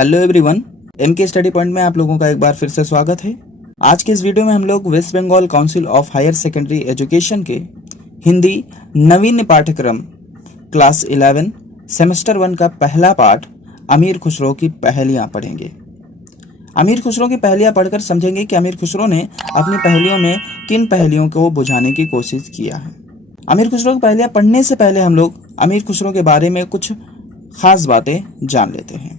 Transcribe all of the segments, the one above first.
Hello everyone, M के study point में आप लोगों का एक बार फिर से स्वागत है। आज के इस वीडियो में हम लोग West Bengal council of higher secondary education के हिंदी नवीन पाठ्यक्रम क्लास 11 सेमेस्टर 1 का पहला पाठ अमीर खुसरो की पहेलियाँ पढ़ेंगे। अमीर खुसरो की पहेलियाँ पढ़कर समझेंगे कि अमीर खुसरो ने अपनी पहेलियों में किन पहेलियों को बुझाने की कोशिश किया है। अमीर खुसरो की पहेलियाँ पढ़ने से पहले हम लोग अमीर खुसरो के बारे में कुछ खास बातें जान लेते हैं।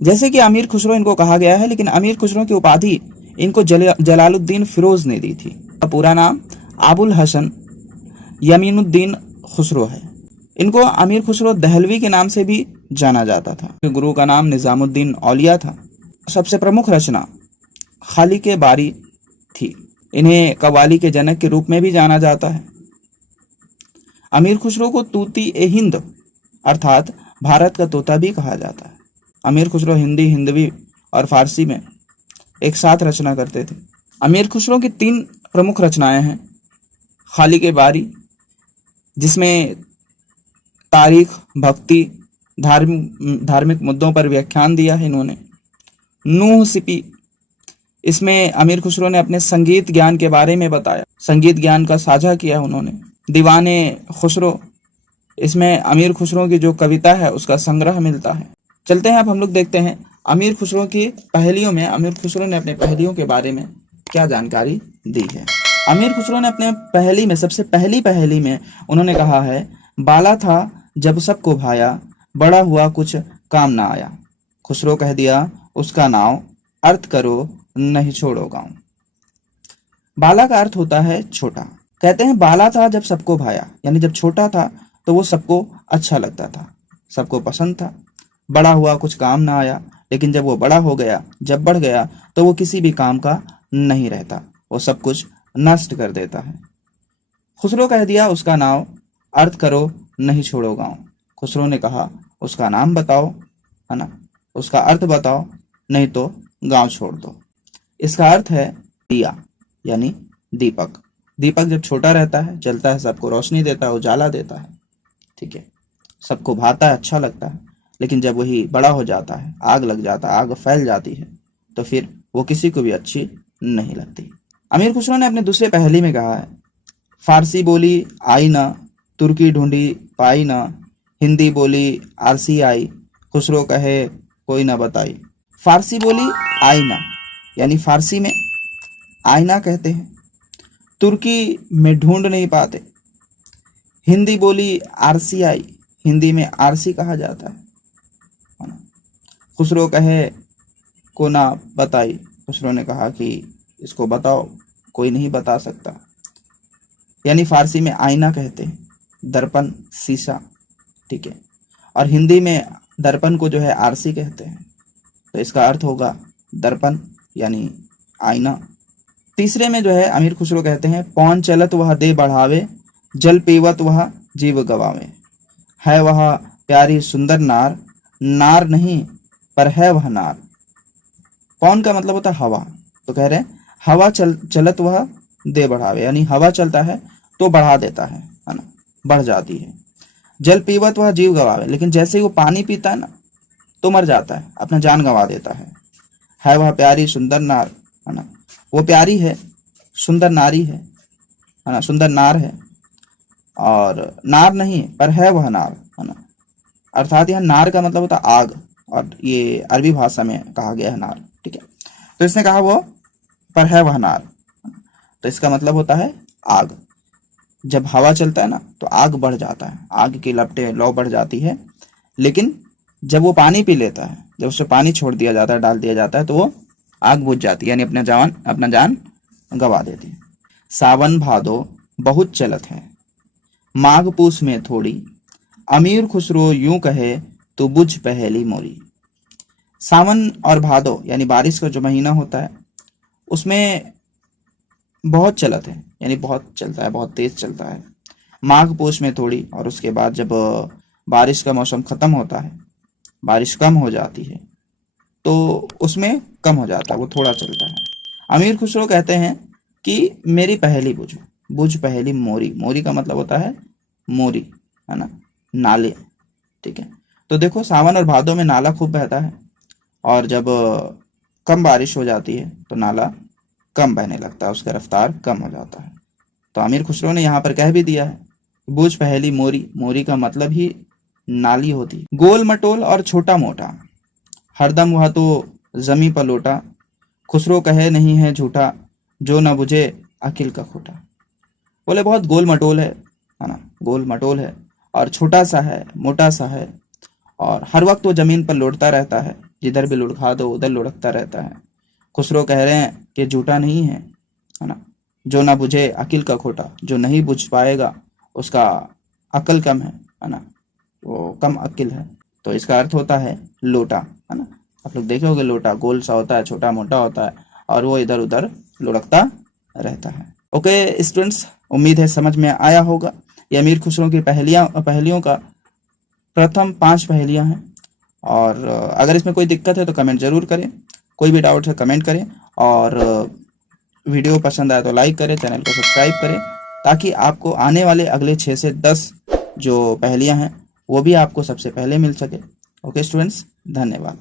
जैसे कि अमीर खुसरो इनको कहा गया है, लेकिन अमीर खुसरो की उपाधि इनको जलालुद्दीन फिरोज ने दी थी। पूरा नाम अबुल हसन यमीनुद्दीन खुसरो है। इनको अमीर खुसरो दहलवी के नाम से भी जाना जाता था। गुरु का नाम निजामुद्दीन औलिया था। सबसे प्रमुख रचना खालिक बारी थी। इन्हें कव्वाली के जनक के रूप में भी जाना जाता है। अमीर खुसरो को तूती ए हिंद अर्थात भारत का तोता भी कहा जाता है। अमीर खुसरो हिंदी, हिंदवी और फारसी में एक साथ रचना करते थे। अमीर खुसरो की 3 प्रमुख रचनाएं हैं। खालिक बारी, जिसमें तारीख, भक्ति, धार्मिक मुद्दों पर व्याख्यान दिया है इन्होंने। नूह सिपी, इसमें अमीर खुसरो ने अपने संगीत ज्ञान के बारे में बताया, संगीत ज्ञान का साझा किया उन्होंने। दीवाने खुसरो, इसमें अमीर खुसरो की जो कविता है उसका संग्रह मिलता है। चलते हैं, अब हम लोग देखते हैं अमीर खुसरो की पहेलियों में अमीर खुसरो ने अपने पहेलियों के बारे में क्या जानकारी दी है। अमीर खुसरो ने अपने पहेली में सबसे पहली पहेली में उन्होंने कहा है, बाला था जब सबको भाया, बड़ा हुआ कुछ काम ना आया। खुसरो कह दिया उसका नाव, अर्थ करो नहीं छोड़ो गाँव। बाला का अर्थ होता है छोटा। कहते हैं बाला था जब सबको भाया, यानी जब छोटा था तो वो सबको अच्छा लगता था, सबको पसंद था। बड़ा हुआ कुछ काम ना आया, लेकिन जब वो बड़ा हो गया, जब बढ़ गया, तो वो किसी भी काम का नहीं रहता, वो सब कुछ नष्ट कर देता है। खुसरो कह दिया उसका नाव, अर्थ करो नहीं छोड़ो गाँव। खुसरो ने कहा उसका नाम बताओ, है ना, उसका अर्थ बताओ, नहीं तो गाँव छोड़ दो। इसका अर्थ है दिया, यानी दीपक। दीपक जब छोटा रहता है, जलता है, सबको रोशनी देता है, उजाला देता है, ठीक है, सबको भाता है, अच्छा लगता है। लेकिन जब वही बड़ा हो जाता है, आग लग जाता है, आग फैल जाती है, तो फिर वो किसी को भी अच्छी नहीं लगती। अमीर खुसरो ने अपने दूसरे पहेली में कहा है, फारसी बोली आई ना, तुर्की ढूंढी पाई ना, हिंदी बोली आरसी आई, खुसरो कहे कोई ना बताई। फारसी बोली आईना, यानी फारसी में आईना कहते हैं। तुर्की में ढूंढ नहीं पाते। हिंदी बोली आरसी आई, हिंदी में आरसी कहा जाता है। खुसरो कहे को ना बताई, खुसरो ने कहा कि इसको बताओ, कोई नहीं बता सकता। यानी फारसी में आईना कहते हैं, दर्पण, शीशा, ठीक है, और हिंदी में दर्पण को जो है आरसी कहते हैं, तो इसका अर्थ होगा दर्पण यानी आईना। तीसरे में जो है अमीर खुसरो कहते हैं, पौन चलत वह दे बढ़ावे, जल पीवत वह जीव गवावे। है वह प्यारी सुंदर नार, नार नहीं पर है वह नार। पौन का मतलब होता है हवा, तो कह रहे हैं हवा चलत वह दे बढ़ावे, यानी हवा चलता है तो बढ़ा देता है ना, बढ़ जाती है। जल पीवत वह जीव गवावे, लेकिन जैसे ही वो पानी पीता है ना तो मर जाता है, अपना जान गंवा देता है वह प्यारी सुंदर नार, है ना, वो प्यारी है, सुंदर नारी है ना, सुंदर नार है, और नार नहीं पर है वह नार, है ना। अर्थात यहाँ नार का मतलब होता है आग, और ये अरबी भाषा में कहा गया है नार, ठीक है। तो इसने कहा वो पर है वह नार, तो इसका मतलब होता है आग। जब हवा चलता है ना तो आग बढ़ जाता है, आग की लपटें लौ बढ़ जाती है, लेकिन जब वो पानी पी लेता है, जब उससे पानी छोड़ दिया जाता है, डाल दिया जाता है, तो वो आग बुझ जाती है, यानी अपना जान गंवा देती है। सावन भादो बहुत चलत है, माघ पूस में थोड़ी, अमीर खुसरो यूं कहे तो बुझ पहेली मोरी। सावन और भादो यानी बारिश का जो महीना होता है, उसमें बहुत चलत है, यानी बहुत चलता है, बहुत तेज चलता है। माघ पूस में थोड़ी, और उसके बाद जब बारिश का मौसम खत्म होता है, बारिश कम हो जाती है, तो उसमें कम हो जाता है, वो थोड़ा चलता है। अमीर खुसरो कहते हैं कि मेरी पहेली बुझो, बुझ पहेली मोरी। मोरी का मतलब होता है मोरी, है ना, नाले, ठीक है। तो देखो सावन और भादों में नाला खूब बहता है, और जब कम बारिश हो जाती है तो नाला कम बहने लगता है, उसका रफ्तार कम हो जाता है। तो अमीर खुसरो ने यहाँ पर कह भी दिया है, बूझ पहेली मोरी, मोरी का मतलब ही नाली होती। गोल मटोल और छोटा मोटा, हरदम वह तो जमी पर लोटा, खुसरो कहे नहीं है झूठा, जो न बुझे अकिल का खोटा। बोले बहुत गोल मटोल है ना, गोल मटोल है और छोटा सा है, मोटा सा है, और हर वक्त वो जमीन पर लौटता रहता है, जिधर भी लुढ़का दो उधर लुढ़कता रहता है। खुसरो कह रहे हैं कि झूठा नहीं है ना, जो ना बुझे अकिल का खोटा, जो नहीं बुझ पाएगा उसका अकल कम है ना, वो कम अकिल है। तो इसका अर्थ होता है लोटा, है ना। आप लोग देखे होंगे लोटा गोल सा होता है, छोटा मोटा होता है, और वो इधर उधर लुढ़कता रहता है। ओके स्टूडेंट्स, उम्मीद है समझ में आया होगा। ये अमीर खुसरो की पहेलियों का प्रथम 5 पहेलियां हैं, और अगर इसमें कोई दिक्कत है तो कमेंट जरूर करें, कोई भी डाउट है कमेंट करें, और वीडियो पसंद आए तो लाइक करें, चैनल को सब्सक्राइब करें, ताकि आपको आने वाले अगले 6 से 10 जो पहेलियां हैं वो भी आपको सबसे पहले मिल सके। ओके स्टूडेंट्स, धन्यवाद।